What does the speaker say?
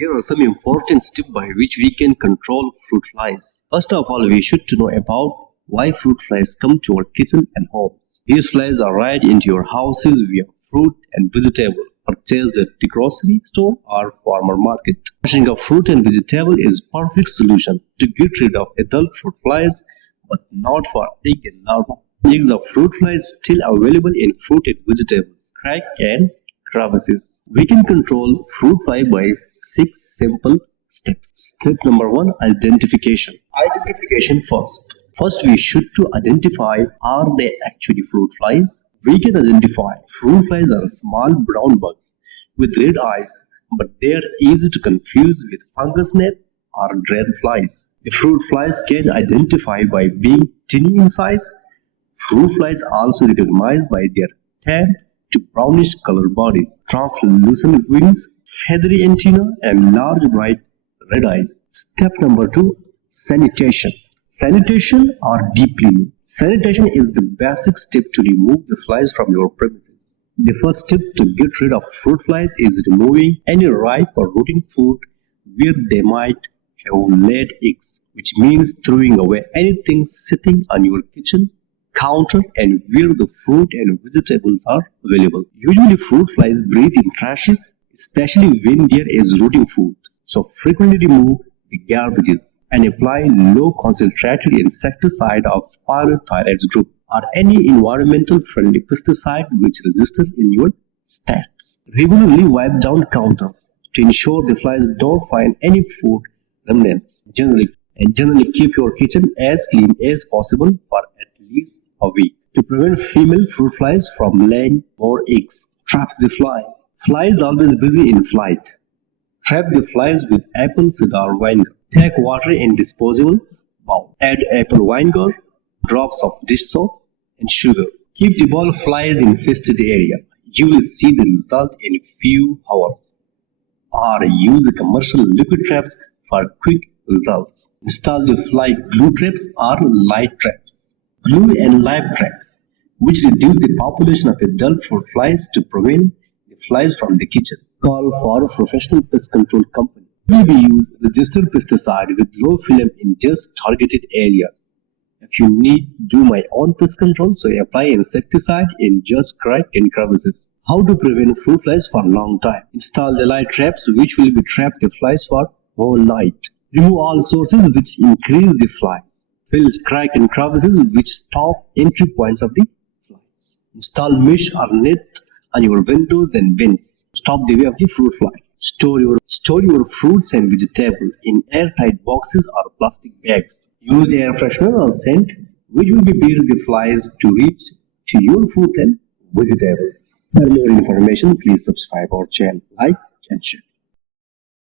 Here are some important steps by which we can control fruit flies. First of all, we should to know about why fruit flies come to our kitchen and homes. These flies are right into your houses via fruit and vegetable purchased at the grocery store or farmer market. Washing of fruit and vegetable is perfect solution to get rid of adult fruit flies, but not for egg and larva. Eggs of fruit flies still available in fruit and vegetables, crack and crevices. We can control fruit fly by 6 simple steps. Step number 1, identification. Identification first. First, we should to identify, are they actually fruit flies? We can identify fruit flies are small brown bugs with red eyes, but they are easy to confuse with fungus gnat or dragonflies. The fruit flies can identify by being tiny in size. Fruit flies also recognized by their tan to brownish colored bodies, translucent wings, feathery antennae, and large bright red eyes. Step number 2, sanitation. Sanitation or deep cleaning. Sanitation is the basic step to remove the flies from your premises. The first step to get rid of fruit flies is removing any ripe or rotting fruit where they might have laid eggs, which means throwing away anything sitting on your kitchen counter and where the fruit and vegetables are available. Usually fruit flies breathe in trashes, especially when there is rotting food. So frequently remove the garbages and apply low concentrated insecticide of pyrethroids group or any environmental friendly pesticide which register in your stats. Regularly wipe down counters to ensure the flies don't find any food remnants. Generally keep your kitchen as clean as possible for at least a week. To prevent female fruit flies from laying more eggs, traps the fly. Fly is always busy in flight. Trap the flies with apple cider vinegar. Take water in disposable bowl. Add apple vinegar, drops of dish soap, and sugar. Keep the ball of flies infested area. You will see the result in a few hours. Or use the commercial liquid traps for quick results. Install the fly glue traps or light traps. Glue and light traps, which reduce the population of adult fruit flies to prevent the flies from the kitchen. Call for a professional pest control company. We use registered pesticide with low film in just targeted areas. If you need do my own pest control, so apply insecticide in just crack and crevices. How to prevent fruit flies for a long time? Install the light traps which will be trap the flies for whole night. Remove all sources which increase the flies. Fill crack and crevices which stop entry points of the flies. Install mesh or net on your windows and vents. Stop the way of the fruit fly. Store your fruits and vegetables in airtight boxes or plastic bags. Use air freshener or scent which will be beat the flies to reach to your fruit and vegetables. For more information, please subscribe our channel, like and share.